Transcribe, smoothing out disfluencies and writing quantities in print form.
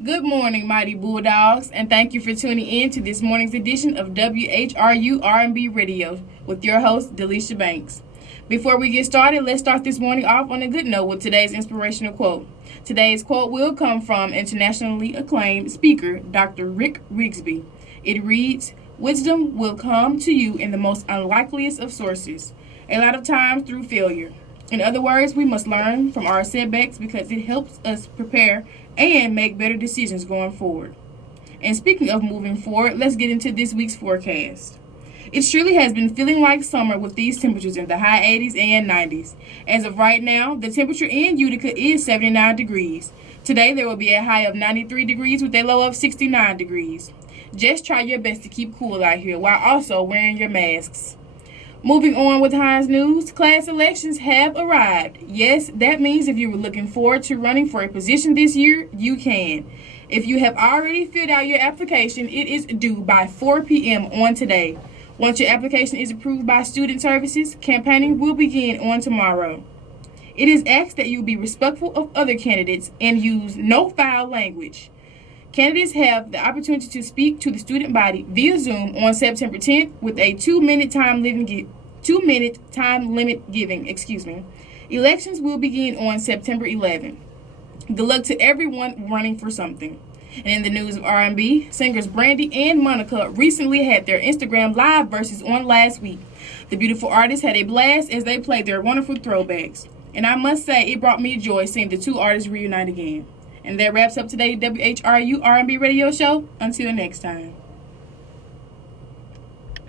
Good morning, Mighty Bulldogs, and thank you for tuning in to this morning's edition of WHRU R&B Radio with your host, Delesha Banks. Before we get started, let's start this morning off on a good note with today's inspirational quote. Today's quote will come from internationally acclaimed speaker, Dr. Rick Rigsby. It reads, "Wisdom will come to you in the most unlikeliest of sources, a lot of times through failure. In other words, we must learn from our setbacks because it helps us prepare and make better decisions going forward." And speaking of moving forward, let's get into this week's forecast. It surely has been feeling like summer with these temperatures in the high 80s and 90s. As of right now, the temperature in Utica is 79 degrees. Today there will be a high of 93 degrees with a low of 69 degrees. Just try your best to keep cool out here while also wearing your masks. Moving on with Hinds News, class elections have arrived. Yes, that means if you were looking forward to running for a position this year, you can. If you have already filled out your application, it is due by 4 p.m. on today. Once your application is approved by Student Services, campaigning will begin on tomorrow. It is asked that you be respectful of other candidates and use no foul language. Candidates have the opportunity to speak to the student body via Zoom on September 10th with a 2-minute time limit giving. Elections will begin on September 11th. Good luck to everyone running for something. And in the news of R&B, singers Brandy and Monica recently had their Instagram Live verses on last week. The beautiful artists had a blast as they played their wonderful throwbacks. And I must say, it brought me joy seeing the two artists reunite again. And that wraps up today's WHRU R&B Radio Show. Until next time.